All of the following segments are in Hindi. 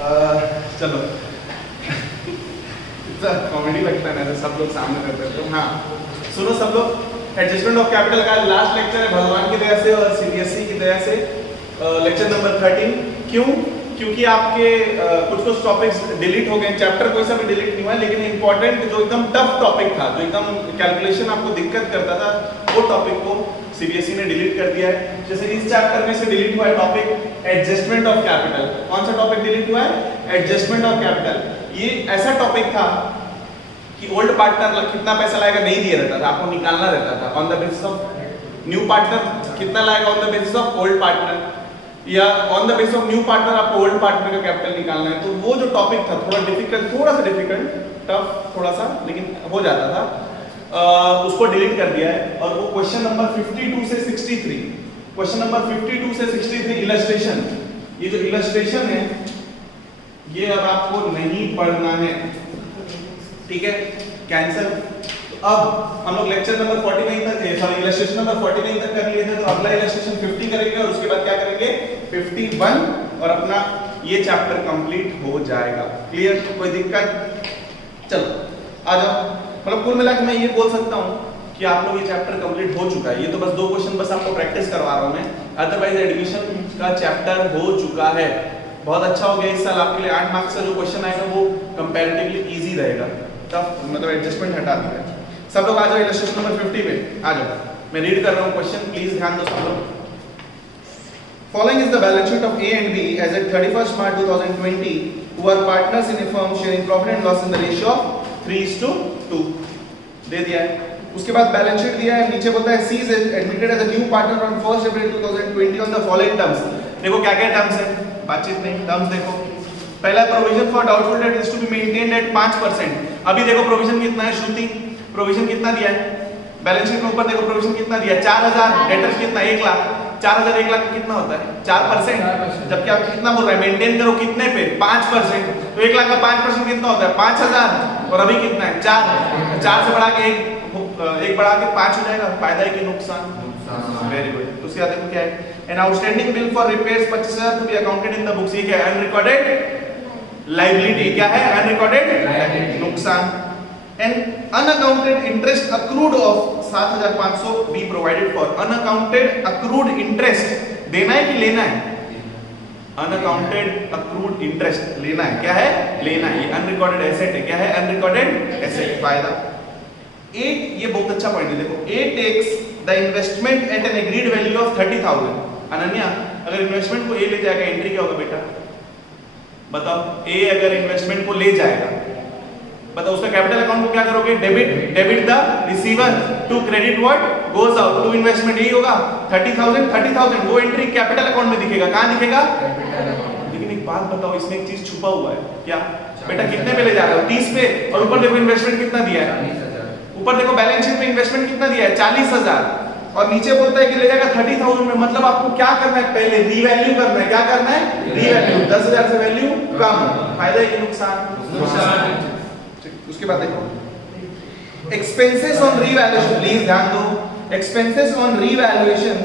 चलो इतना कॉमेडी लगता है ना सब लोग सामने रहते हैं। तो हाँ सुनो सब लोग, एडजस्टमेंट ऑफ कैपिटल का लास्ट लेक्चर है भगवान की दया से और सीबीएसई की दया से, लेक्चर नंबर 13। क्यों? क्योंकि आपके कुछ टॉपिक्स डिलीट हो गए, चैप्टर कोई सा भी डिलीट नहीं हुआ, लेकिन इंपॉर्टेंट जो एकदम टफ टॉपिक था, जो एकदम कैलकुलेशन आपको दिक्कत करता था, वो टॉपिक को सीबीएसई ने डिलीट कर दिया है। जैसे इस चैप्टर में से डिलीट हुआ है टॉपिक एडजस्टमेंट ऑफ कैपिटल। कौन सा टॉपिक डिलीट हुआ है? Adjustment of capital. ये ऐसा टॉपिक था कि ओल्ड पार्टनर कितना पैसा लाएगा नहीं दिया रहता था, आपको निकालना रहता था on the basis of new partner कितना लाएगा on the basis of old partner, या on the basis of new partner आपको ओल्ड पार्टनर का कैपिटल निकालना है। तो वो जो टॉपिक था थोड़ा डिफिकल्ट, थोड़ा सा डिफिकल्ट, टफ थोड़ा सा, लेकिन हो जाता था। उसको डिलीट कर दिया है और वो क्वेश्चन नंबर 52 से 63, क्वेश्चन नंबर 52 से 63 इलस्ट्रेशन, ये जो इलस्ट्रेशन है ये अब आपको नहीं पढ़ना है, ठीक है, कैंसिल। तो अब हम लोग लेक्चर नंबर 49 तक, सॉरी इलस्ट्रेशन नंबर 49 तक कर लिए थे, तो अगला इलस्ट्रेशन 50 करेंगे और उसके बाद क्या करेंगे 51 और अपना ये चैप्टर कंप्लीट हो जाएगा। क्लियर? कोई दिक्कत? चलो आ जाओ। मतलब कुल मिलाकर मैं ये बोल सकता हूँ कि आप लोग ये चैप्टर कंप्लीट हो चुका है। ये तो बस 2 क्वेश्चन बस आपको प्रैक्टिस करवा रहा हूँ मैं, अदरवाइज एडमिशन का चैप्टर हो चुका है। बहुत अच्छा हो गया, इस साल आपके लिए 8 मार्क्स का जो क्वेश्चन आएगा वो कंपैरेटिवली इजी रहेगा। तब मतलब एडजस्टमेंट हटा दिया। सब लोग आ जाओ इलस्ट्रेशन नंबर 50 पे आ जाओ। मैं रीड कर रहा हूँ क्वेश्चन, प्लीज ध्यान दो सब लोग। Following is the balance sheet of A and B as at 31st March 2020, who are partners in a firm sharing profit and loss in the ratio of 3:2 दे दिया है। उसके बाद बैलेंस शीट दिया है, नीचे बोलता है C is admitted as a new partner on 1st April 2020 on the following terms। देखो क्या क्या टर्म्स है, बातचीत नहीं, टर्म्स देखो। पहला provision for doubtful debt is to be maintained at 5%। अभी देखो प्रोविजन कितना है, श्रुति प्रोविजन कितना दिया है बैलेंस शीट में, ऊपर देखो प्रोविजन कितना दिया है 4000, डेटर्स कितना 1 लाख, 4000 1 लाख कितना होता है 4%, जबकि आप कितना बोल रहे हैं मेंटेन करो कितने पे 5%, तो 1 लाख का 5% कितना होता है 5000, और अभी कितना है 4 से बढ़ा के 1 बढ़ा के 5 हो जाएगा। फायदा है कि नुकसान? Very good. उसके बाद देखो क्या है, an outstanding bill for repairs 25000 to be accounted in the books. ये क्या है? Unrecorded liability. क्या है? अनरिकॉर्डेड नुकसान। An unaccounted interest accrued of 7500 be provided for. Unaccounted accrued interest देना है कि लेना है? अनअकाउंटेड अक्रूड इंटरेस्ट लेना है। क्या है? लेना है। ये अनरिकॉर्डेड एसेट है। क्या है? Unrecorded asset. फायदा 8, ये बहुत अच्छा पॉइंट है देखो। A takes the investment at an agreed value of 30,000। Ananya अगर इन्वेस्टमेंट को A ले जाएगा, एंट्री क्या होगा बेटा बताओ? A अगर इन्वेस्टमेंट को ले जाएगा, बताओ उसका कैपिटल अकाउंट को क्या करोगे? Debit the receiver to credit what goes out to investment. यही होगा 30,000 वो एंट्री कैपिटल अकाउंट में दिखेगा। कहां दिखेगा? लेकिन एक बात बताओ, इसमें एक चीज छुपा हुआ है। क्या बेटा? कितने पे ले जा रहे हो? 30 पे, और ऊपर देखो इन्वेस्टमेंट कितना दिया है, ऊपर देखो बैलेंस शीट में इन्वेस्टमेंट कितना दिया है 40,000, और नीचे बोलता है कि ले जाएगा 30,000 में। मतलब आपको क्या करना है? पहले रीवैल्यू करना है। क्या करना है? रीवैल्यू। 10,000 से वैल्यू कम। फायदा है कि नुकसान? नुकसान। उसके बाद देखो एक्सपेंसेस ऑन रीवैल्यूएशन, प्लीज ध्यान दो। Expenses on revaluation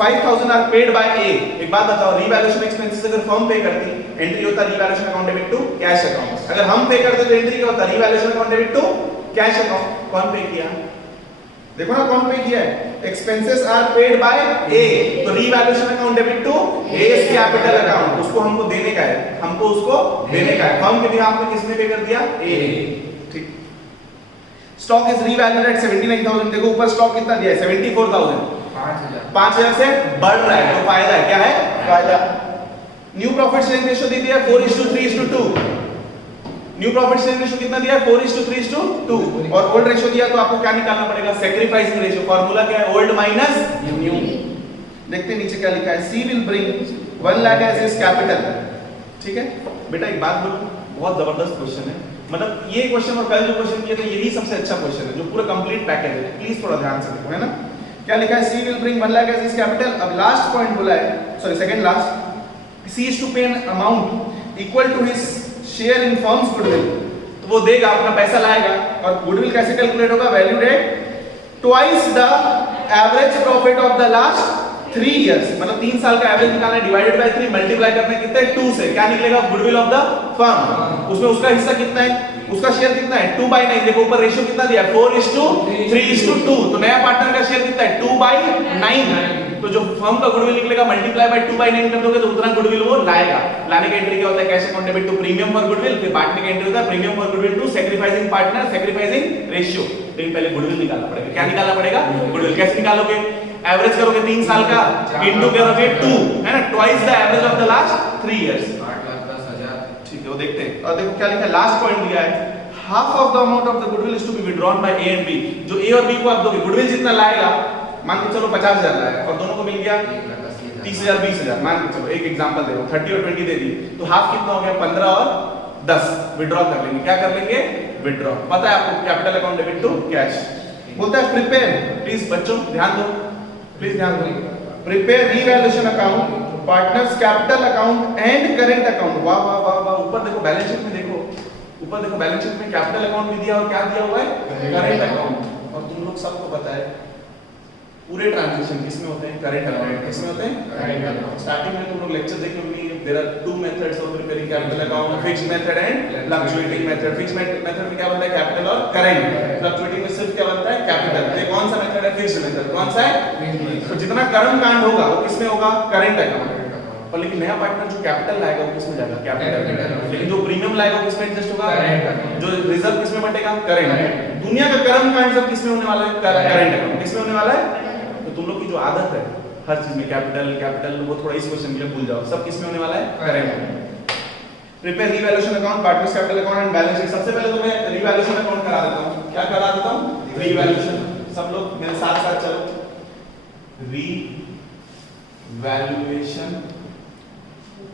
5000 are paid by A. एक बात बताओ, रीवैल्यूएशन एक्सपेंसेस अगर फर्म पे करती, एंट्री होता revaluation account debit to cash account. अगर हम पे करते तो एंट्री क्या होता? Revaluation account debit to cash account. कौन पे किया? देखो ना कौन पे किया है। Expenses are paid by A, तो revaluation account debit to A's capital account. उसको हमको देने का है, हमको उसको देने का है। फर्म के बिहाफ में किसने पे कर दिया? ए। ठीक। Stock is revalued at 79,000। देखो ऊपर स्टॉक कितना दिया है 74,000, 5000 से बढ़ रहा है, तो फायदा है। क्या है? फायदा। न्यू प्रॉफिट शेयरिंग रेशियो दी है 4:3:2। न्यू प्रॉफिट शेयरिंग रेशियो कितना दिया है 4:3:2, और ओल्ड रेशियो दिया तो आपको क्या निकालना पड़ेगा? Sacrificing ratio. फार्मूला क्या है? Old minus new. देखते हैं नीचे क्या लिखा है। C will bring 1 lakh as his capital. ठीक है बेटा, एक बात बोलूं, बहुत जबरदस्त क्वेश्चन है। मतलब ये क्वेश्चन और कल जो क्वेश्चन किया था यही सबसे अच्छा क्वेश्चन है, जो पूरा कंप्लीट पैकेज है। प्लीज थोड़ा ध्यान से देखो, है ना क्या लिखा है? C will bring 1 lakh as his capital. अब लास्ट पॉइंट बोला है, sorry second last, C is to pay an amount equal to his share in firm's goodwill. तो वो देगा, अपना पैसा लाएगा, और गुडविल कैसे कैलकुलेट होगा? Valued at twice the average profit of the last 3 years मतलब 3 साल का एवरेज निकालना है, डिवाइडेड बाय 3 मल्टीप्लाई करना है कितने 2 से, क्या निकलेगा गुडविल ऑफ द फर्म। उसमें उसका हिस्सा कितना है, उसका शेयर कितना है 2/9। देखो ऊपर रेशियो कितना दिया है 4:3:2। तो नया पार्टनर का शेयर कितना है 2/9। तो जो फर्म का गुडविल निकलेगा मल्टीप्लाई बाय 2/9 कर दोगे तो उतना गुडविल वो लाएगा। लाने का एंट्री क्या होता है, cash account debit to premium for goodwill, फिर बांटने का एंट्री होता है premium for goodwill to sacrificing partner sacrificing ratio. लेकिन पहले गुडविल निकालना पड़ेगा। क्या निकालना पड़ेगा गुडविल। कैसे निकालोगे, एवरेज करोगे 3 साल का इनटू करोगे 2 है ना, twice the average of the last 3 years 8,10,000। ठीक है वो देखते हैं। और देखो क्या लिखा है, लास्ट पॉइंट दिया है half of the amount of the goodwill is to be withdrawn by A and B। जो A और B को आप दोगे, गुडविल जितना लाएगा मान के चलो 50,000 लाया और दोनों को मिल गया 30,000 20,000, मान के चलो एक एग्जांपल दे दो 30 और 20 दे दी, तो हाफ कितना हो गया 15 और 10 विड्रॉ कर लेंगे। क्या कर लेंगे विड्रॉ। पता है आपको capital account debit to cash बोलता है प्रिपेयर। प्लीज बच्चों ध्यान दो, प्लीज ध्यान दो। Prepare revaluation account, partners capital account and current account. वाह वाह वाह वाह, ऊपर देखो बैलेंस शीट में देखो, ऊपर देखो बैलेंस शीट में कैपिटल अकाउंट भी दिया और क्या दिया हुआ है करेंट अकाउंट। और तुम लोग सबको पता है पूरे ट्रांजैक्शन किसमें होते हैं करेंट अकाउंट। किसमें होते हैं करेंट अकाउंट। स्टार्टिंग में तुम लोग लेक्चर देखे होंगे, there are 2 methods of preparing capital account, fixed method and fluctuating method. Fixed method में क्या बनता है कैपिटल और करेंट, फ्लक्चुएटिंग में सिर्फ क्या बनता है कैपिटल। ये कौन सा मेथड है फिक्स्ड मेथड, कौन सा है। तो जितना कर्म कांड होगा वो किसमें होगा करेंट अकाउंट। और लेकिन नया पार्टनर जो कैपिटल लाएगा वो किसमें जाएगा कैपिटल। लेकिन जो प्रीमियम लाएगा वो किसमें एडजस्ट होगा करेंट। जो रिजर्व किसमें बटेगा करेंट। दुनिया का कर्म कांड सब किसमें होने वाला है करेंट अकाउंट। किसमें होने वाला है। तो तुम लोग की जो आदत है हर चीज में कैपिटल कैपिटल वो थोड़ा इस क्वेश्चन के लिए भूल जाओ, सब किसमें होने वाला है current. Prepare revaluation account, partners capital account and balance sheet. सबसे पहले तो मैं रीवैल्यूएशन अकाउंट करा देता हूं। क्या करा देता हूं रीवैल्यूएशन। सब लोग मेरे साथ साथ चलो। रीवैल्यूएशन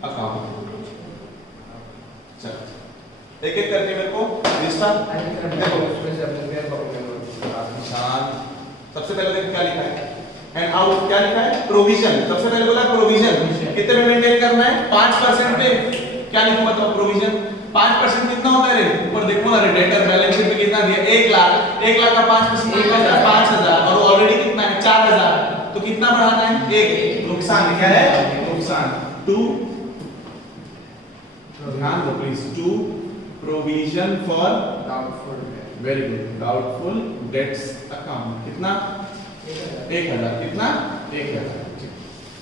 अकाउंट चलो एक एक करके मेरे को लिस्ट देखो। सबसे पहले देखो क्या लिखा है एंड आउट क्या लिखा है प्रोविजन। सबसे पहले बोला प्रोविजन कितने में मेंटेन करना है 5% पे। क्या लिखूंगा तो प्रोविजन 5% कितना होता है रे ऊपर देखो ना रे डेटर बैलेंस शीट में कितना दिया 1 लाख। 1 लाख का 5% 5,000 और ऑलरेडी कितना है 4,000। तो कितना बढ़ाना है 1। नुकसान क्या है नुकसान 2। ध्यान दो please 2 provision for doubtful. Very good doubtful debts account कितना 1,000। कितना 1,000।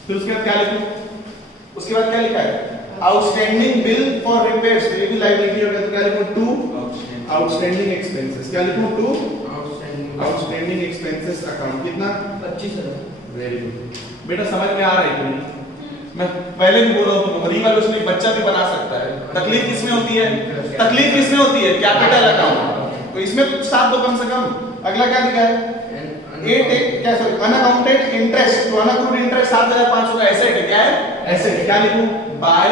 फिर उसके बाद क्या लिखूं, उसके बाद क्या लिखा है आउटस्टैंडिंग बिल फॉर रिपेयर्स। ये भी लाइव लिखी होगा तो क्या लिखूं 2 आउटस्टैंडिंग एक्सपेंसेस। क्या लिखूं 2 आउटस्टैंडिंग एक्सपेंसेस अकाउंट कितना 25,000। वेरी गुड बेटा समझ में आ रहा है कि नहीं। मैं पहले भी बोल रहा हूं रीवैल्यूएशन एक बच्चा भी बना सकता है। तकलीफ किसमें होती है तकलीफ किसमें होती है कैपिटल अकाउंट। तो इसमें तो साथ दो कम से कम। अगला क्या लिखा है क्या सॉरी अनअकाउंटेड इंटरेस्ट। तो अनअकाउंटेड इंटरेस्ट 7,500 का एसेट है। क्या है एसेट। क्या लिखूं by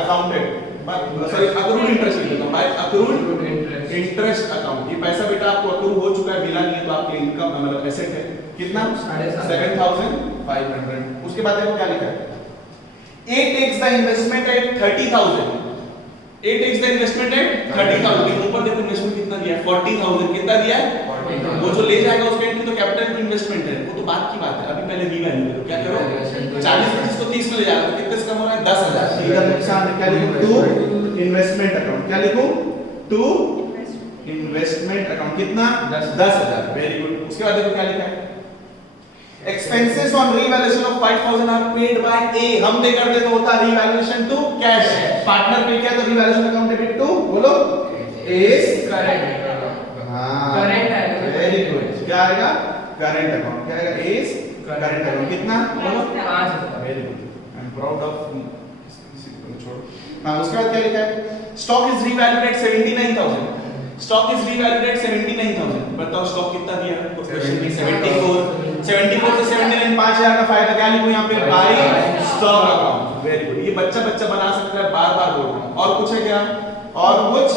accounted sorry accrued interest लिख देता बाय अक्रूड इंटरेस्ट अकाउंट। ये पैसा बेटा आपको अक्रू हो चुका है मिला नहीं है तो आपके इनकम मतलब एसेट है कितना 7,500। उसके बाद देखो क्या लिखा है A takes the investment at 30,000। A takes the investment at 30,000। लेकिन ऊपर देखो इन्वेस्टमेंट कितना दिया है 40,000। कितना दिया है वो जो ले जाएगा उसका एंट्री तो कैपिटल टू इन्वेस्टमेंट है वो तो बात की बात है। अभी पहले रीवैल्यू करो। क्या करो 40 को 30 में ले जाओ तो कितने से कम हो रहा है 10,000। इधर नुकसान है। क्या लिखूं 2 इन्वेस्टमेंट अकाउंट। क्या लिखूं 2 इन्वेस्टमेंट अकाउंट कितना 10,000। Very good. उसके बाद देखो क्या लिखा है expenses on revaluation of 5,000 are paid by A। हम पे कर दे तो होता revaluation to cash। पार्टनर पे क्या तो revaluation account debit to बोलो is current। हाँ वेरी गुड। क्या आएगा current account। क्या आएगा is current account। कितना बोलो 5,000। Very good I am proud of किसी को छोड़ो। हाँ उसके बाद क्या लिखा है stock is revalued at 79,000। Stock is revalued at 79,000। बताओ स्टॉक कितना दिया है क्वेश्चन में 74 से 79 5,000 का फायदा। क्या लिखूं यहां पे by stock account. Very good. ये बच्चा बना सकता है बार-बार बोल रहा हूं। और कुछ है क्या और कुछ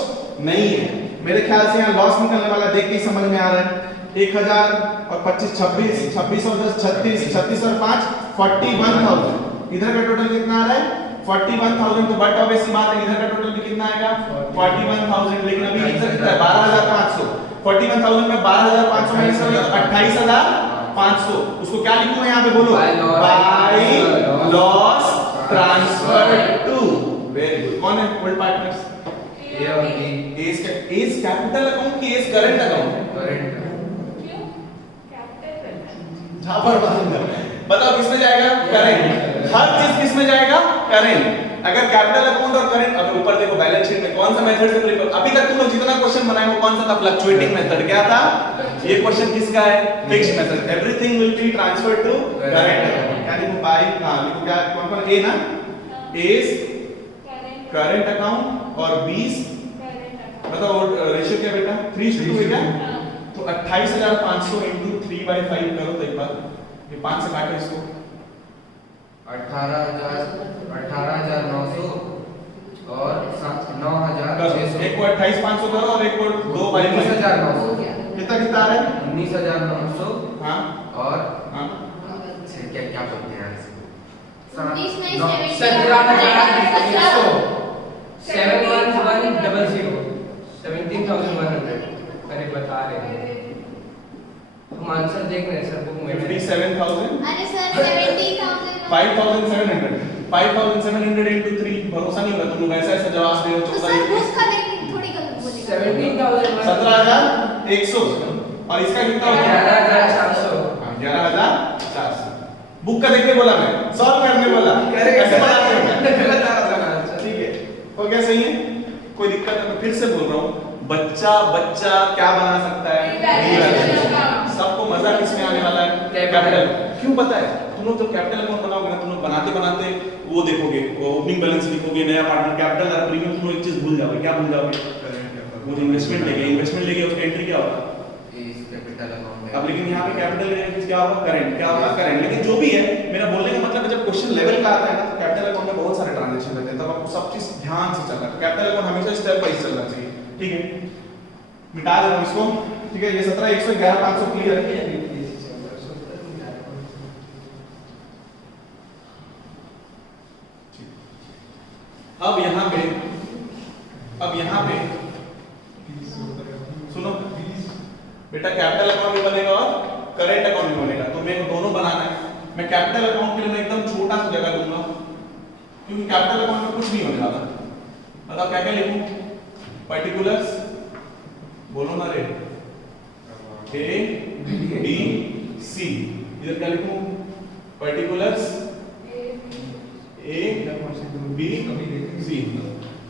नहीं है मेरे ख्याल से। यहां लॉस निकलने वाला देख के समझ में आ रहा है 1,000 और 25 26 26 और 10 36 36 और 5 41,000। इधर का टोटल कितना आ रहा है 41,000। तो बट ऑब्वियस सी बात है इधर का टोटल भी कितना आएगा 41,000। लेकिन अभी इधर कितना है 12,500। 41,000 में 12,500 माइनस करोगे तो 28,500 500 उसको क्या लिखूं मैं यहाँ पे बोलो By loss transfer to. Very good. कौन है ओल्ड पार्टनर्स? ए और बी एज कैपिटल अकाउंट की एज करंट अकाउंट? करंट बताओ किसमें जाएगा? करेंट। हर चीज किसमें जाएगा? करेंट। अगर कैपिटल अकाउंट और करेंट, अब ऊपर देखो बैलेंस शीट में कौन सा मेथड से प्रिपेयर, अभी तक तुम लोग जितना क्वेश्चन बनाए वो कौन सा था? Fluctuating method. क्या था ये क्वेश्चन? किसका है? Fixed method. Everything will be transferred to current account. यानी वो बाय लिखो क्या कौन ए ना? एज करंट अकाउंट और 20 बताओ रेशियो क्या बेटा? 3:2 है क्या? तो 28,500 into 3/5 करो तो एक बार ये 5 से काटो इसको 18,900 और 9,600। एक को 28,500 करो और एक को 2/5 19,900 कितना कितना आ रहा है? 19,900 हाँ और हाँ क्या क्या बोलते हैं इसको? 17,100 अरे बता रहे हैं हम आंसर देख रहे हैं सर बुक में 57,000 अरे सर 70,000 5,700 into 3 भरोसा नहीं होगा तुम लोग ऐसा ऐसा जवाब दे रहे हो तो सर बुक का देख थोड़ी गलत बोलेगा 17,100 और इसका कितना हो गया? 11,400 11,400। बुक का देखने बोला मैं, सॉल्व करने बोला। कैसे बनाते हैं? ठीक है हो गया? सही है, कोई दिक्कत है? मैं फिर से बोल रहा हूँ, बच्चा बच्चा क्या बना सकता है? सबको मजा किसमें आने वाला है? कैपिटल। क्यों पता है? तुम लोग जब कैपिटल अकाउंट बनाओगे ना, तुम लोग बनाते बनाते वो देखोगे, वो ओपनिंग बैलेंस लिखोगे, नया पार्टनर कैपिटल और प्रीमियम, तुम लोग एक चीज भूल जाओगे। क्या भूल जाओगे? वो इन्वेस्टमेंट लेके उसका एंट्री क्या होगा? Capital account. अब लेकिन यहाँ पे कैपिटल क्या होगा? करंट। क्या होगा? करंट। लेकिन जो भी है, मेरा बोलने का मतलब है जब क्वेश्चन लेवल का आता है ना, तो कैपिटल अकाउंट में बहुत सारे ट्रांजैक्शन रहते हैं, तब आपको सब चीज ध्यान से चलना है। कैपिटल अकाउंट हमेशा स्टेप बाय चलना चाहिए। ठीक है, मिटा दे रहा हूं इसको। ठीक है, ये 17,111,500 क्लियर है। अब यहाँ पे सुनो बेटा, कैपिटल अकाउंट भी बनेगा और करेंट अकाउंट भी बनेगा, तो मेरे को दोनों बनाना है। मैं कैपिटल अकाउंट के लिए मैं एकदम छोटा सा जगह दूंगा, क्योंकि कैपिटल अकाउंट में कुछ नहीं होने वाला। बताओ क्या क्या लिखूं? पर्टिकुलर्स बोलो ना रे, ए बी सी। इधर क्या लिखूं? Particulars A B C.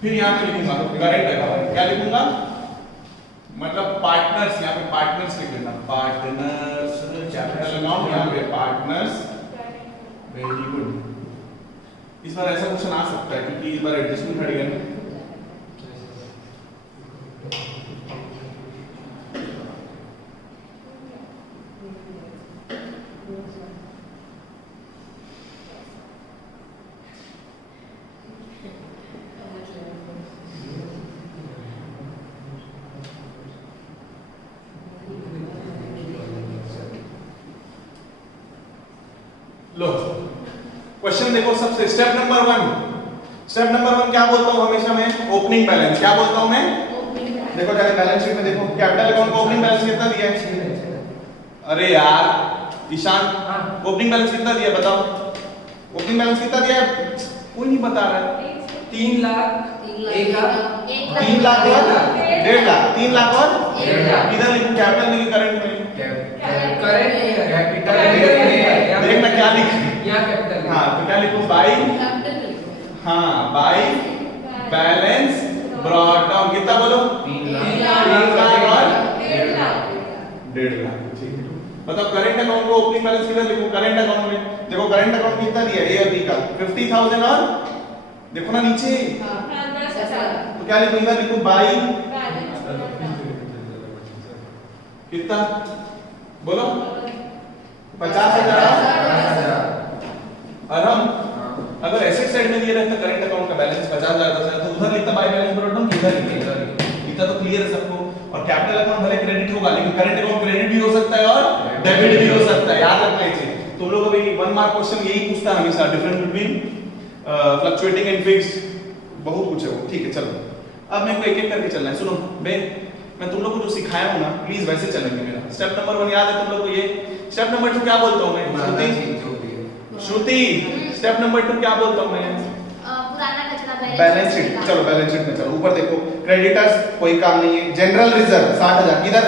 फिर यहाँ पे लिखूंगा करेंट अकाउंट। क्या लिखूंगा? मतलब पार्टनर्स, यहाँ पे पार्टनर्स लिख देना। पार्टनर्स कैपिटल अकाउंट, यहाँ पे पार्टनर्स। Very good. इस बार ऐसा क्वेश्चन आ सकता है क्योंकि इस बार एडजस्टमेंट हट गया ना। लो क्वेश्चन देखो सबसे। स्टेप नंबर 1 क्या बोलता हूं हमेशा मैं? Opening balance. क्या बोलता हूं मैं? देखो जाके बैलेंस शीट में देखो, कैपिटल अकाउंट का ओपनिंग बैलेंस कितना दिया है? अरे यार ईशान, ओपनिंग बैलेंस कितना दिया बताओ? ओपनिंग बैलेंस कितना दिया है? कोई नहीं बता रहा है। 3 लाख 1 लाख 3 लाख और 1.5 लाख। 3 लाख और 1.5 लाख। इधर लिखो कैपिटल में कि करंट में? करेंट कैपिटल देखना क्या लिख। यहाँ कैपिटल हाँ तो क्या लिखो? बाई, हाँ बाई बैलेंस ब्रॉट डाउन। कितना बोलो? 3 लाख। 3 लाख और 1.5 लाख। ठीक है, बताओ करेंट अकाउंट को ओपनिंग बैलेंस किधर लिखूं? करेंट अकाउंट में देखो करेंट अकाउंट कितना दिया है? ए और बी का 50,000 और देखो ना नीचे, तो क्या लिखूं? इधर लिखूं बाई कितना बोलो? 50,000। और हम अगर एसेट साइड में दिए रहता करंट अकाउंट का बैलेंस 50,000 था तो उधर लिखता बाय बैलेंस ब्रॉट डाउन, इधर लिखता। इतना तो क्लियर है सबको। और कैपिटल अकाउंट भले क्रेडिट होगा, लेकिन करंट अकाउंट क्रेडिट भी हो सकता है और डेबिट भी हो सकता है। याद रखना है चीज। तुम लोग अभी 1 मार्क क्वेश्चन यही पूछता है हमेशा, difference between fluctuating and fixed. बहुत कुछ है वो। ठीक है चलो, अब मेरे को एक एक करके चलना है। सुनो मैं तुम लोग को जो सिखाया हूं ना, प्लीज वैसे चलेंगे। मेरा स्टेप नंबर 1 याद है तुम लोग को? ये स्टेप नंबर 2 क्या बोलता हूँ मैं? पुराना श्रुति, चीज जो भी है। श्रुति, स्टेप नंबर 2 क्या बोलता हूँ मैं? पुराना कचरा बैलेंस शीट। चलो बैलेंस शीट में चलो, ऊपर देखो, क्रेडिटर्स कोई काम नहीं है, जनरल रिजर्व 60,000, किधर?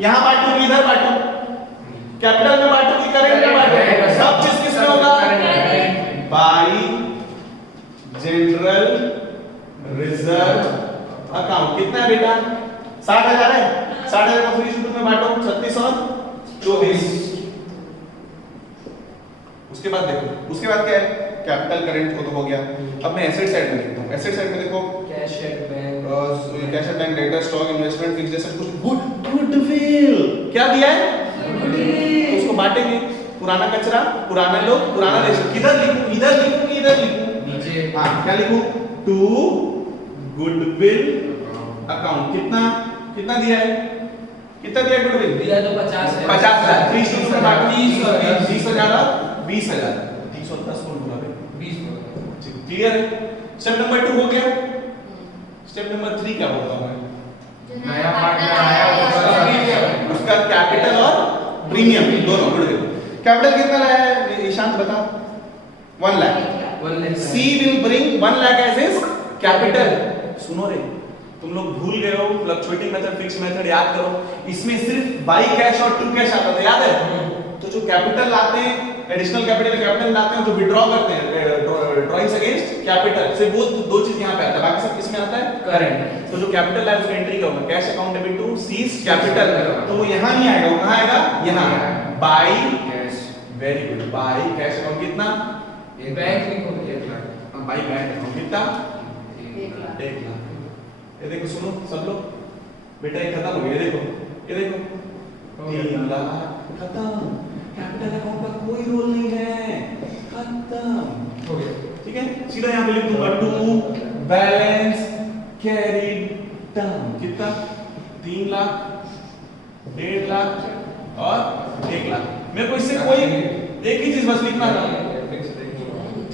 यहाँ बांटू, इधर बांटू, कैपिटल में बांटू कि करेंट में बांटू? सब चीज किसमें होगा? By general reserve account. कितना है बेटा? 60,000 है। 60,000 को फ्री शीट में बांटो, 36 और 24। उसके बाद देखो, उसके बाद क्या है? कैपिटल करंट को तो हो गया। अब मैं एसेट साइड में लिखता हूँ। एसेट साइड में देखो, cash at bank, cash at bank, data, stock, investment, fixed asset, कुछ गुडविल। क्या दिया है? तो उसको बांटेंगे, पुराना कचरा, पुराना लोग, पुराना रेशो। किधर लिखूं? इधर लिखूं कि इधर लिखूं? नीचे हाँ, क्या लिखूं? To goodwill account. कितना कितना दिया है? कितना दिया गुडविल? दिया तो 50 है। 50,000। 30 में बांटो, 30,000, 30,000 और 20,000। 30 और 10 कौन बोला बे? 20 क्लियर है? स्टेप नंबर 2 हो गया। स्टेप नंबर 3 क्या होगा हमारा? नया पार्टनर आया उसका कैपिटल और प्रीमियम दोनों गुडविल। कैपिटल कितना लाया है ईशांत बता? 1 lakh. 1 lakh. C will bring 1 lakh as his capital. सुनो रे, तुम लोग भूल गए हो फ्लक्चुएटिंग मेथड, फिक्स्ड मेथड याद करो। इसमें सिर्फ बाई कैश और टू कैश आता था, याद है? तो जो कैपिटल लाते हैं, एडिशनल कैपिटल लाते हैं, जो विड्रॉ करते हैं ड्राइंग्स अगेंस्ट कैपिटल, सिर्फ वो दो चीज यहाँ पे आता है, बाकी सब किसमें आता है? करंट। तो जो कैपिटल है उसका एंट्री क्या होगा? Cash account debit to C's capital. तो वो यहाँ नहीं आएगा, वो कहाँ आएगा? यहाँ। By cash very good, by cash account. कितना? बैंक लिखो 1 लाख। बाई बैंक अकाउंट कितना? 1 लाख 1 लाख। ये देखो, सुनो सब लोग, बेटा ये खत्म हो गया। ये देखो, ये देखो, 3 लाख खत्म। कैपिटल अकाउंट का कोई रोल नहीं है, खत्म। हो गया। ठीक है, सीधा यहाँ पे लिख दूंगा टू बैलेंस कैरीड डाउन। कितना? 3 लाख, 1.5 लाख और 1 लाख। मेरे को इससे कोई एक ही चीज बस लिखना था,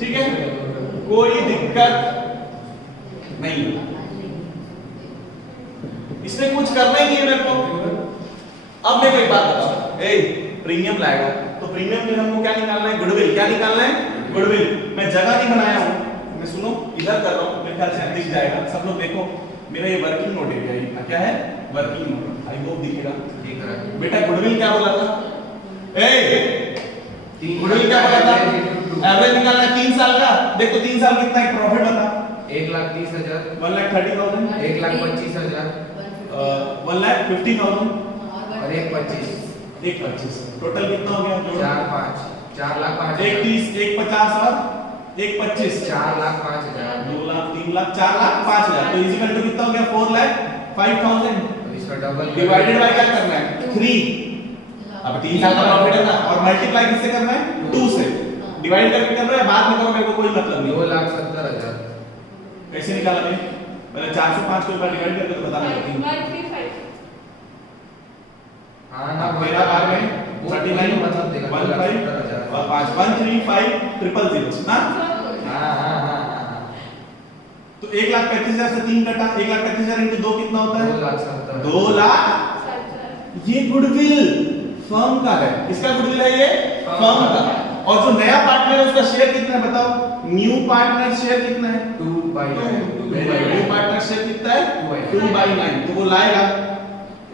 ठीक है? कोई दिक्कत नहीं, इसमें कुछ करना ही नहीं है मेरे को। अब मेरे को एक बात बताओ, ए प्रीमियम लाएगा तो प्रीमियम में हमको क्या निकालना है? गुडविल। क्या निकालना है? गुडविल। मैं जगह नहीं बनाया हूं, मैं सुनो इधर कर रहा हूं, मेरे ख्याल से दिख जाएगा। सब लोग देखो, मेरा ये वर्किंग नोट है, ये क्या है? Working note. आई होप दिखेगा। दिख रहा है। बेटा गुडविल क्या बोला था? ए गुडविल क्या बोला था? एवरेज निकालना 3 साल का। देखो 3 साल कितना है प्रॉफिट बता? 1,30,000 1,30,000, 1,25,000 1,50,000 और 1,25,000 1,25,000। टोटल कितना हो गया? 4,05,000 4,05,000 एक 30, 1,50 और 1,25,000 4,05,000 2 लाख 3 लाख 4,05,000। तो इजिकल टू कितना हो गया? 4,05,000 तो इसका डबल डिवाइडेड बाय क्या करना है? 3। अब 3 साल का प्रॉफिट है ना, और मल्टीप्लाई किससे करना है? 2 से। डिवाइड करके कर रहे हैं, बाद में करो, मेरे को कोई मतलब नहीं। 2,70,000 कैसे निकाला मैं? पहले 4 से 5 को एक बार डिवाइड करके तो बताना पड़ेगा। हां ना मेरा बार में 39 मतलब देगा 15 और 5 135,000 ना। हां तो 1,35,000 से 3 कटा, 1,35,000 into 2 कितना होता है? 2,70,000 2 लाख। ये गुडविल फर्म का है। किसका गुडविल है ये? फर्म का। और जो नया पार्टनर है उसका शेयर कितना है बताओ? न्यू पार्टनर शेयर कितना है? 2/9 न्यू पार्टनर शेयर कितना है? 2/9। तो वो लाएगा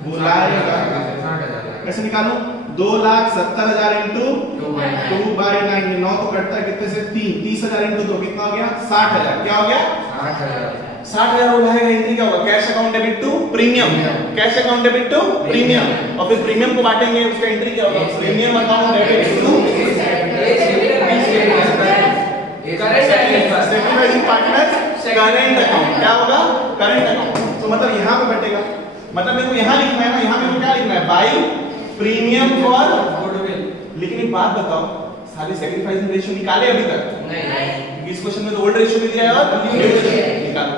60,000 कैसे निकालूं? 2,70,000 into 2/9। 9 तो कटता है कितने से? 3। 30,000 into 2 कितना हो गया? 60,000। क्या हो गया? 60,000 60,000 वो लाएगा। एंट्री क्या होगा? Cash account debit to premium. Cash account debit to premium. और फिर प्रीमियम को बांटेंगे, उसका एंट्री क्या होगा? Premium account debit to sacrificing partners current account. क्या होगा? Current account. तो मतलब यहां पे बटेगा, मतलब मेरे को यहां लिखना है ना, यहां मेरे को क्या लिखना है? By premium for goodwill. लेकिन एक बात बताओ, सारे सेक्रीफाइसिंग रेशियो निकाले अभी तक? नहीं। इस क्वेश्चन में तो ओल्ड रेशियो भी दिया है और न्यू रेशियो निकालो।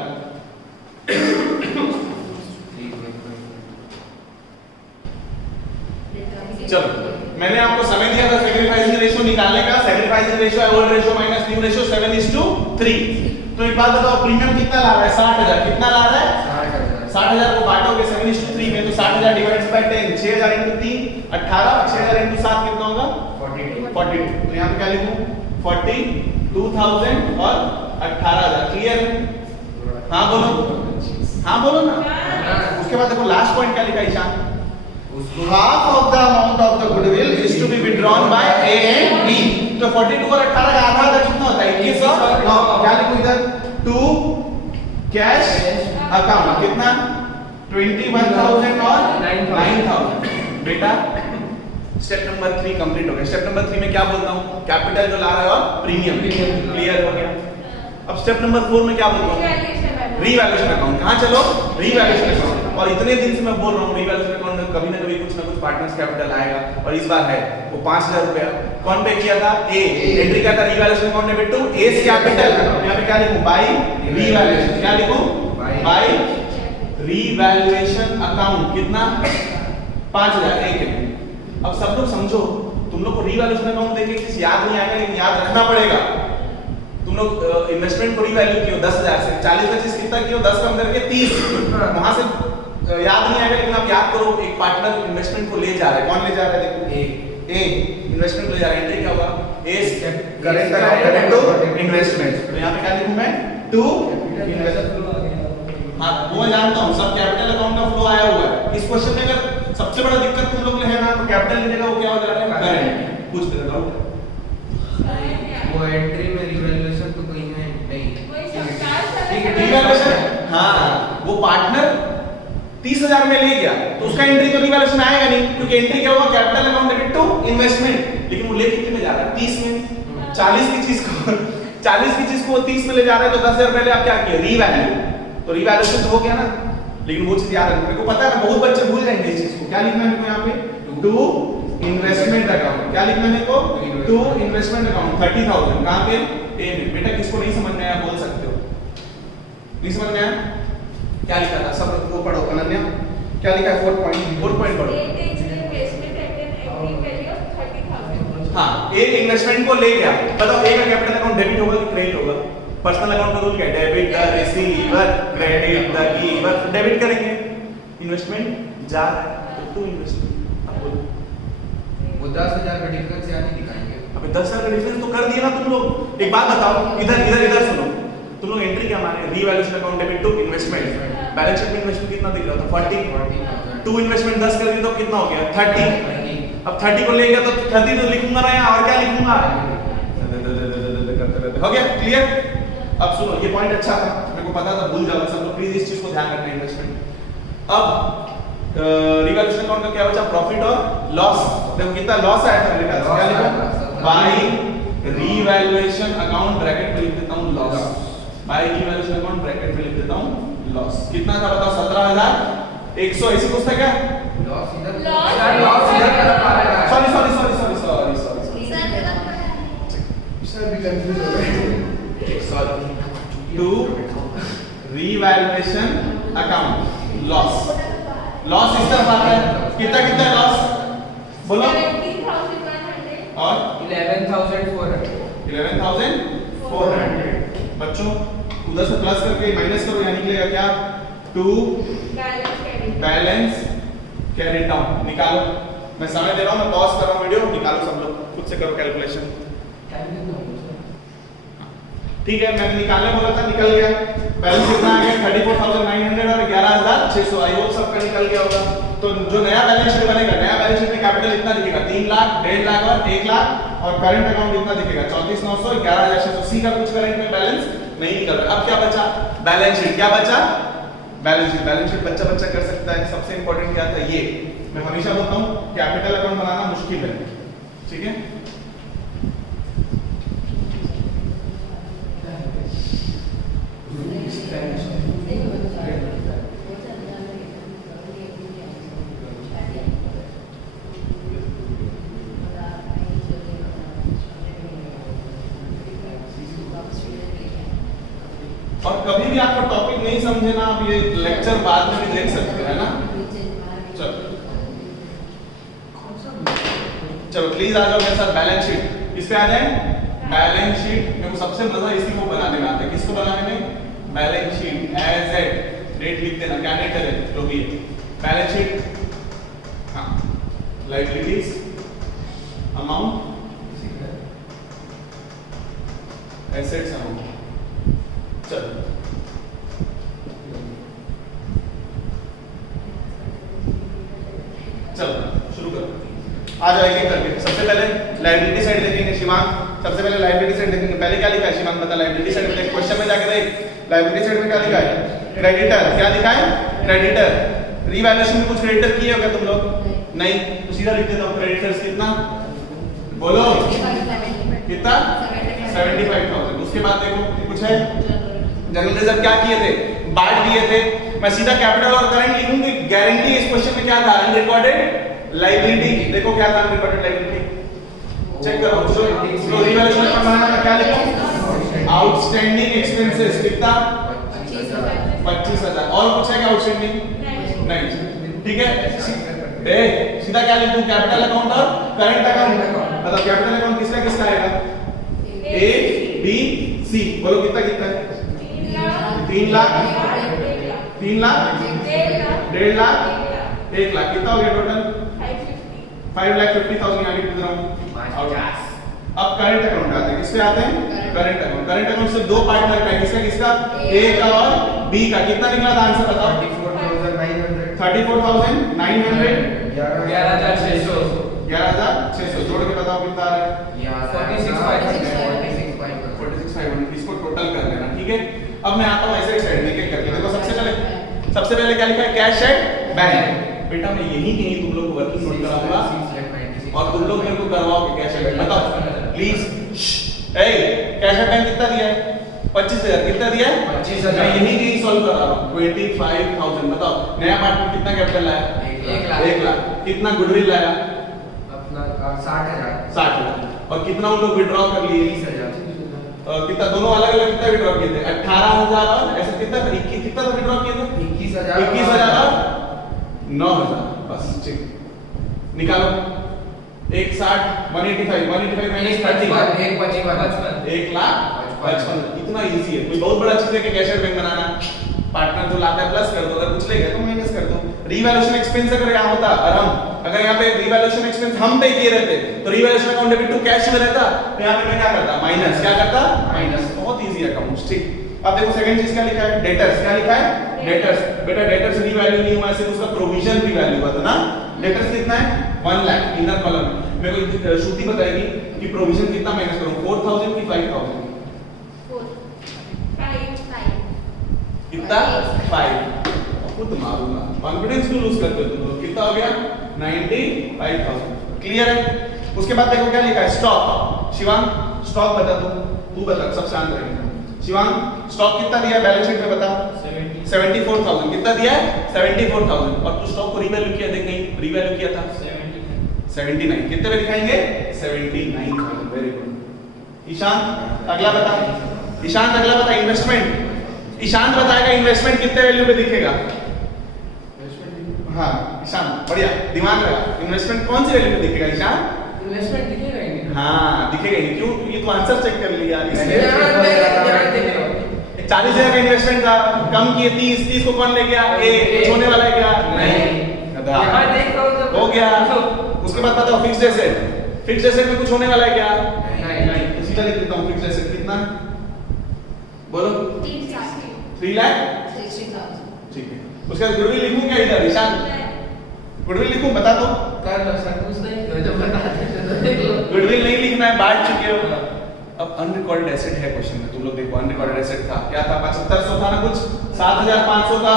चलो, मैंने आपको समय दिया था सेक्रीफाइसिंग रेशियो निकालने का। सेक्रीफाइसिंग रेशियो है old ratio minus new ratio 7:3। तो एक बात बताओ, प्रीमियम कितना ला रहा है? 60,000। कितना ला रहा है? 60,000 को बांटोगे 7:3 में तो 60,000 डिवाइडेड बाय 10 6000 into 3 18 6000 into 7 कितना होगा 42 तो यहाँ पे क्या लिखूं 42,000 और 18,000 क्लियर है हाँ बोलो ना उसके बाद देखो लास्ट पॉइंट क्या लिखा Ishan half of the amount of the goodwill is to be withdrawn by A and B तो 42 और 18 का आधा कितना होता है 21 और 9 क्या लिखूं इधर टू कैश अकाउंट कितना 21,000 और 9,000 बेटा स्टेप नंबर 3 कंप्लीट हो गया स्टेप नंबर 3 में क्या बोलता हूं कैपिटल जो ला रहा है और प्रीमियम क्लियर हो गया अब स्टेप नंबर 4 में क्या बोलता हूं रीवैल्यूएशन अकाउंट कहां चलो रीवैल्यूएशन अकाउंट और इतने दिन से मैं बोल रहा हूं रीवैल्यूएशन अकाउंट में कभी ना कभी कुछ ना कुछ पार्टनर्स कैपिटल आएगा और इस बार है वो 5,000 रुपया कौन पे किया था ए एंट्री क्या था रीवैल्यूएशन अकाउंट में बिट्टू एस कैपिटल यहां पे क्या लिखूं बाय रीवैल्यूएशन क्या लिखूं बाय रीवैल्यूएशन अकाउंट कितना 5,000 एक है अब सब लोग समझो तुम लोग को रीवैल्यूएशन अकाउंट देख के याद नहीं आएगा लेकिन याद रखना पड़ेगा तुम लोग इन्वेस्टमेंट को रीवैल्यू किए 10,000 से 40 25 कितना किए 10 कम करके 30 वहां से याद नहीं आएगा लेकिन आप याद करो एक पार्टनर इन्वेस्टमेंट को ले जा रहा है कौन ले जा रहा है देखो ए इन्वेस्टमेंट को ले जा रहा है एंट्री क्या होगा ए करेंट अकाउंट टू इन्वेस्टमेंट तो यहां पे क्या लिखूं मैं टू इन्वेस्टमेंट हां वो मैं जानता हूं सब कैपिटल अकाउंट का फ्लो आया हुआ है इस क्वेश्चन में अगर सबसे बड़ा दिक्कत तुम लोग है ना तो कैपिटल की जगह वो क्या हो जा रहा है करेंट पूछ दे रहा हूं वो एंट्री में रिवैल्यूएशन तो कोई है नहीं रिवैल्यूएशन हां वो पार्टनर 30,000 में ले गया तो उसका एंट्री तो रिवैल्यूएशन आएगा नहीं क्योंकि एंट्री क्या होगा capital account debit to investment लेकिन वो ले कितने में जा रहा है 30 में 40 की चीज को वो 30 में ले जा रहा है तो 10,000 पहले आप क्या किए रीवैल्यू तो रिवैल्यूएशन तो हो गया ना लेकिन वो चीज याद रखना मेरे को पता है ना बहुत बच्चे भूल जाएंगे इस चीज को क्या लिखना है मेरे को यहां पे टू इन्वेस्टमेंट अकाउंट क्या लिखना है को टू इन्वेस्टमेंट अकाउंट 30,000 कहां पे ए में बेटा किसको नहीं समझ में आया बोल सकते हो नहीं समझ में आया क्या लिखा था सब वो पढ़ो अनन्या क्या लिखा है 4 पॉइंट पढ़ो हां एक इन्वेस्टमेंट को ले गया बताओ ए का कैपिटल अकाउंट डेबिट होगा कि क्रेडिट होगा पर्सनल अकाउंट का रूल क्या है debit the receiver credit the giver debit करेंगे इन्वेस्टमेंट जा रहा है तो टू इन्वेस्टमेंट अब बोलो वो 10,000 का डिफरेंस यहाँ नहीं दिखाएंगे अबे 10,000 का डिफरेंस तो कर दिया ना तुम लोग एक बात बताओ इधर सुनो तुम लोग एंट्री क्या माने revaluation account debit to investment balance sheet में इन्वेस्टमेंट कितना दिख रहा था 40 टू इन्वेस्टमेंट 10 कर दिया तो कितना हो गया 30 अब 30 को ले गया तो 30 तो लिखूंगा ना यहाँ और क्या लिखूंगा करते रहते हो गया क्लियर अब सुनो ये पॉइंट अच्छा था मेरे को पता था भूल जाओगे सब लोग प्लीज इस चीज को ध्यान रखना इन्वेस्टमेंट अब रिवैल्यूएशन अकाउंट का क्या बचा प्रॉफिट और लॉस देखो कितना लॉस आया था मेरे पास क्या लिखा बाय रिवैल्यूएशन अकाउंट ब्रैकेट में लिख देता हूं loss by revaluation account bracket में लिख देता हूं लॉस कितना था बताओ 17,100 ऐसी कुछ था क्या लॉस इधर लॉस इधर तरफ आ रहा है सॉरी सर भी कंफ्यूज हो गए sorry to revaluation account loss इस तरफ आता है कितना लॉस बोलो 17,100 और 11,400 बच्चों उधर से प्लस करके माइनस करो यहाँ निकलेगा क्या टू बैलेंस कैरी डाउन निकालो मैं समय दे रहा हूँ मैं पॉज कर रहा हूँ वीडियो निकालो सब लोग खुद से करो कैलकुलेशन ठीक है मैंने निकालने बोला था निकल गया बैलेंस कितना आ गया 34,900 और 11,600 आई होप सबका निकल गया होगा तो जो नया बैलेंस शीट बनेगा नया बैलेंस शीट में कैपिटल इतना दिखेगा 3 लाख 1.5 लाख और 1 लाख और करंट अकाउंट इतना दिखेगा 34,900 11,600 सी का कुछ करंट में बैलेंस नहीं निकल रहा अब क्या बचा बैलेंस शीट क्या बचा बैलेंस शीट बच्चा कर सकता है सबसे इंपॉर्टेंट क्या था ये मैं हमेशा बोलता हूँ कैपिटल अकाउंट बनाना मुश्किल है ठीक है और कभी भी आपको टॉपिक नहीं समझे ना आप ये लेक्चर बाद में भी देख सकते हैं ना चलो प्लीज आ जाओ मेरे साथ बैलेंस शीट इस पे आ जाए बैलेंस शीट मेरे को सबसे मजा इसी को बनाने में आता है किसको बनाने में balance sheet as at date लिख देना, क्या डेट है जो भी है। बैलेंस शीट, हाँ, लायबिलिटीज, अमाउंट, एसेट्स अमाउंट। चलो शुरू करो, आ जाओ एक एक करके। सबसे पहले लायबिलिटी साइड देखेंगे शिवांग, सबसे पहले लायबिलिटी साइड देखेंगे। पहले क्या लिखा है शिवांग, बता। लायबिलिटी साइड में देख, क्वेश्चन में जाके देख, लायबिलिटी साइड में क्या लिखा है? क्रेडिटर। क्या लिखा है? क्रेडिटर। रीवैल्यूएशन में कुछ क्रेडिटर किए हो क्या तुम लोग? नहीं, तो सीधा लिख देता हूं क्रेडिटर्स कितना, बोलो कितना? 75,000। उसके बाद देखो कुछ है, जनरल रिजर्व क्या किए थे? बांट दिए थे। मैं सीधा कैपिटल और करंट लिखूंगी। गारंटी इस क्वेश्चन में क्या था? Unrecorded liability. देखो क्या था अनरिकॉर्डेड लायबिलिटी, चेक करो। तो रिवैल्यूएशन का बनाना क्या लिखो? आउटस्टैंडिंग एक्सपेंसेस कितना? 25,000। और कुछ है क्या आउटस्टैंडिंग? नहीं, ठीक है। ए सीधा क्या लिखूं? कैपिटल अकाउंट और करंट अकाउंट। मतलब कैपिटल अकाउंट किसका किसका आएगा? A B C. बोलो कितना कितना है? 3 लाख, 3 लाख, 1.5 लाख, 1 लाख। कितना हो गया टोटल? 5,50,000 यहाँ लिख रहा हूँ। अब करंट अकाउंट आते हैं, किसपे आते हैं? Current account. करंट अकाउंट से दो पार्टनर का, किसका किसका? ए का और बी का। कितना निकला था आंसर बताओ? 34,900, 11,600, 11,600। जोड़ के बताओ कितना आ रहा है? 46,500। इसको टोटल कर लेना, ठीक है। अब मैं आता हूं ऐसे साइड में एक करके। देखो सबसे पहले क्या लिखा है? Cash at bank. बेटा मैं यही कहीं तुम लोग को वर्किंग नोट कराऊंगा और तुम लोग मेरे को करवाओगे कैश एट बैंक। बताओ please. A cash at bank कितना दिया है? 25,000। कितना दिया है? 25,000। मैं यही कहीं सॉल्व कर रहा हूं। 25,000। बताओ नया पार्टनर कितना कैपिटल लाया? 1 लाख। कितना गुडविल लाया? अपना 60,000। 60,000। और कितना उन लोग विड्रॉ कर लिए? 30,000। कितना दोनों अलग अलग कितना विड्रॉ किए थे? 18,000 और ऐसे कितना 21 कितना विड्रॉ किए थे? 21,000। 21,000 और 9,000। बस ठीक, निकालो। 160, 185 माइनस 30, 1,55,000। इतना इजी है। कोई बहुत बड़ा चीज है कि cash at bank banana? Partner जो लाता है प्लस कर दो, अगर कुछ लेगा तो माइनस कर दो। रीवैल्यूएशन एक्सपेंस अगर यहाँ होता और अगर यहाँ पे रीवैल्यूएशन एक्सपेंस हम पे किए रहते तो revaluation account debit to cash में रहता, तो यहाँ पे मैं क्या करता? माइनस। क्या करता? माइनस। बहुत इजी अकाउंट, ठीक। अब देखो सेकंड चीज क्या लिखा है? डेटर्स। क्या लिखा है? डेटर्स। बेटा डेटर्स रीवैल्यू नहीं हुआ, सिर्फ उसका प्रोविजन रीवैल्यू हुआ था ना। डेटर्स कितना है? 1 लाख। इनर कॉलम में मेरे को श्रुति बताएगी कि प्रोविजन कितना माइनस करूं, 4,000 की 5,000? कितना? 5। खुद मारूंगा, कॉन्फिडेंस क्यों लूज करते हो तुम लोग? कितना हो गया? 95,000। क्लियर है? उसके बाद देखो क्या लिखा है? स्टॉक। शिवांग स्टॉक बता, तू बता, सब शांत रहेंगे। शिवांग स्टॉक कितना दिया है बैलेंस शीट में बता? 74,000। कितना दिया है? 74,000। और तू स्टॉक को रीवैल्यू किया देख, कहीं रीवैल्यू किया था? 79। कितने में दिखाएंगे? 79,000। Very good. ईशान अगला बता। ईशान अगला बता। इन्वेस्टमेंट। ईशान बताएगा इन्वेस्टमेंट कितने वैल्यू पे दिखेगा? हाँ ईशान बढ़िया, दिमाग लगा। इन्वेस्टमेंट कौन सी वैल्यू पे दिखेगा ईशान? इन्वेस्टमेंट दिखेगा ही नहीं। हाँ दिखेगा ही। क्यों? ये तो आंसर चेक कर लिया इसलिए। यहाँ दिखेगा। 40,000 का इन्वेस्टमेंट था, कम किए 30 को कौन ले गया? ए। कुछ होने वाला है क्या? नहीं। यहाँ देख रहा हूँ जब हो गया। उसके बाद बताओ फिक्स्ड एसेट। फिक्स्ड एसेट में कुछ होने वाला है क्या? नहीं। तो सीधा लिख देता हूँ फिक्स्ड एसेट कितना? बोलो 3 लाख। ठीक है। उसके बाद गुडविल लिखूं क्या इधर? ईशान गुडविल लिखूं? बता दो। कर लो सर, कुछ नहीं तो जब बता देते तो देख लो। गुडविल नहीं लिखना है, बांट चुके हो। अब अनरिकॉर्डेड एसेट है क्वेश्चन में, तुम लोग देखो। अनरिकॉर्डेड एसेट था क्या था? 7500 था ना कुछ। 7,500 का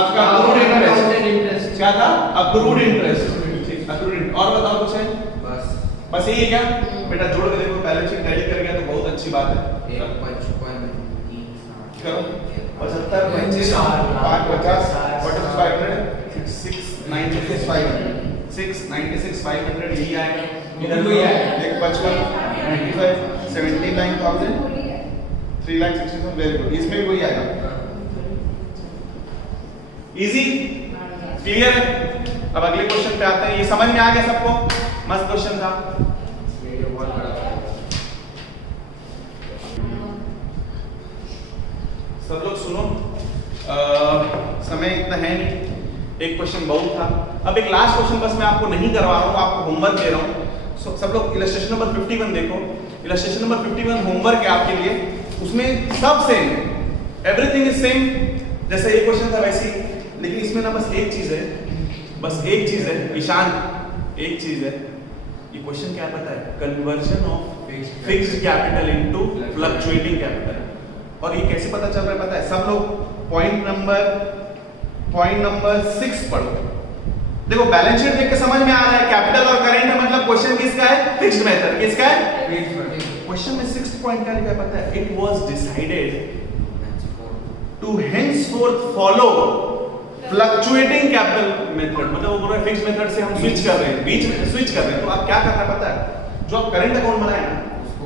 आपका अक्रूड इंटरेस्ट। क्या था? Accrued interest. ठीक, अक्रूड। और बताओ कुछ है? बस यही है क्या? बेटा जोड़ के देखो, बैलेंस शीट टैली कर गया तो बहुत अच्छी बात है। 75, 25, 550, 696,500 यही आएगा। इधर भी है 55, 95, 79,000, 3,60,000। Very good. इसमें भी वही आएगा। इजी, क्लियर है? अब अगले क्वेश्चन पे आते हैं। ये समझ में आ गया सबको? मस्त क्वेश्चन था। सब लोग सुनो। समय इतना है नहीं, एक क्वेश्चन बहुत था। अब एक लास्ट क्वेश्चन बस मैं आपको नहीं करवा रहा हूँ, आपको होमवर्क दे रहा हूँ। सब लोग इलस्ट्रेशन नंबर 51 देखो। इलस्ट्रेशन नंबर 51 होमवर्क है आपके लिए, उसमें सब सेम है, एवरीथिंग इज सेम, जैसे ये क्वेश्चन था वैसे ही, लेकिन इसमें ना बस एक चीज है, बस एक चीज है ईशान, एक चीज है। ये क्वेश्चन क्या पता है? Conversion of fixed capital into fluctuating capital. और ये कैसे पता चल रहा है पता है? सब लोग पॉइंट नंबर 6 पढ़ो। देखो बैलेंस शीट देख के समझ में आ रहा है कैपिटल और करंट है, मतलब क्वेश्चन किसका है? Fixed method. किसका है? क्वेश्चन में 6th पॉइंट क्या लिखा है पता है? It was decided to henceforth follow fluctuating capital method. मतलब वो बोल रहा है फिक्स्ड मेथड से हम स्विच कर रहे हैं, बीच में स्विच कर रहे हैं। तो आप क्या करना पता है? जो आप करंट अकाउंट बनाए ना,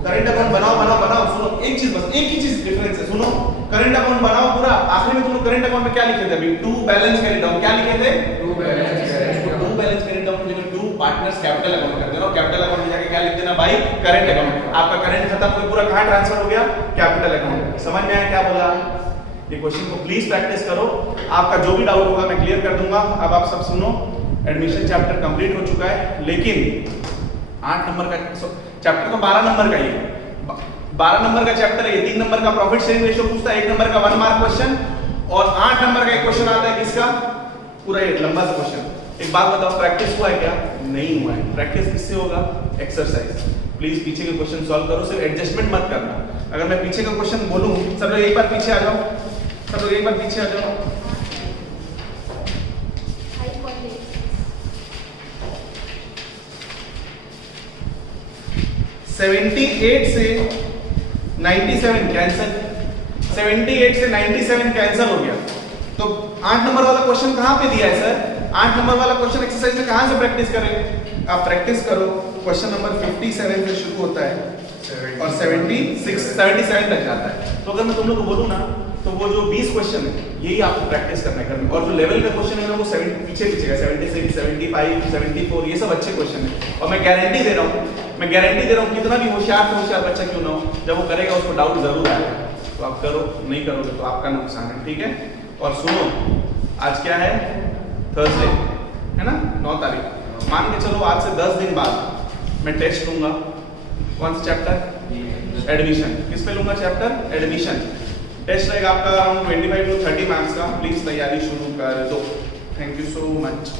करंट अकाउंट बनाओ। सुनो एक चीज, बस एक ही चीज डिफरेंस है। सुनो, करंट अकाउंट बनाओ पूरा, आखिर में तुम लोग करंट अकाउंट में क्या लिखे थे? अभी टू बैलेंस कैरी डाउन। क्या लिखे थे? टू बैलेंस कैरी डाउन की जगह टू पार्टनर्स कैपिटल अकाउंट कर देना। कैपिटल अकाउंट में जाके क्या लिख देना भाई? Current account. आपका करंट खत्म हो, पूरा कहां ट्रांसफर हो गया? Capital account. समझ में आया क्या बोला? ये क्वेश्चन को प्लीज प्रैक्टिस करो, आपका जो भी डाउट होगा मैं क्लियर कर दूंगा। अब आप सब सुनो, एडमिशन चैप्टर कंप्लीट हो चुका है, लेकिन 8 नंबर का चैप्टर तो 12 नंबर का ही है, 12 नंबर का चैप्टर है ये। 3 नंबर का प्रॉफिट शेयरिंग रेशियो पूछता है, 1 नंबर का 1 मार्क क्वेश्चन, और 8 नंबर का एक क्वेश्चन आता है किसका? पूरा ये लंबा सा क्वेश्चन। एक बात बताओ, प्रैक्टिस हुआ है क्या? नहीं हुआ है। प्रैक्टिस किससे होगा? एक्सरसाइज। प्लीज पीछे के क्वेश्चन सॉल्व करो, सिर्फ एडजस्टमेंट मत करना। अगर मैं पीछे का क्वेश्चन बोलूं, सब लोग एक बार पीछे आ जाओ, सब लोग एक बार पीछे आ जाओ। 78 से 97 कैंसिल, 78 से 97 कैंसिल हो गया। तो 8 नंबर वाला क्वेश्चन कहाँ पे दिया है सर? 8 नंबर वाला क्वेश्चन एक्सरसाइज में कहाँ से प्रैक्टिस करेंगे? आप प्रैक्टिस करो, क्वेश्चन नंबर 57 से शुरू होता है और 77 तक जाता है। तो अगर मैं तुम लोग को बोलूँ ना, तो वो जो 20 क्वेश्चन है यही आपको प्रैक्टिस करना है घर में। और जो लेवल का क्वेश्चन है ना वो 70 पीछे का 76, 75, 74 ये सब अच्छे क्वेश्चन है। और मैं गारंटी दे रहा हूँ कितना भी होशियार बच्चा क्यों ना हो, जब वो करेगा उसको डाउट जरूर आएगा। तो आप करो, नहीं करोगे तो आपका नुकसान है, ठीक है? और सुनो, आज क्या है? थर्सडे है ना, 9 तारीख। मान के चलो आज से 10 दिन बाद मैं टेस्ट लूंगा। कौन सा चैप्टर? एडमिशन। किस पे लूंगा चैप्टर? एडमिशन। टेस्ट रहेगा आपका अराउंड 25 to 30 मार्क्स का। प्लीज तैयारी शुरू कर दो। Thank you so much.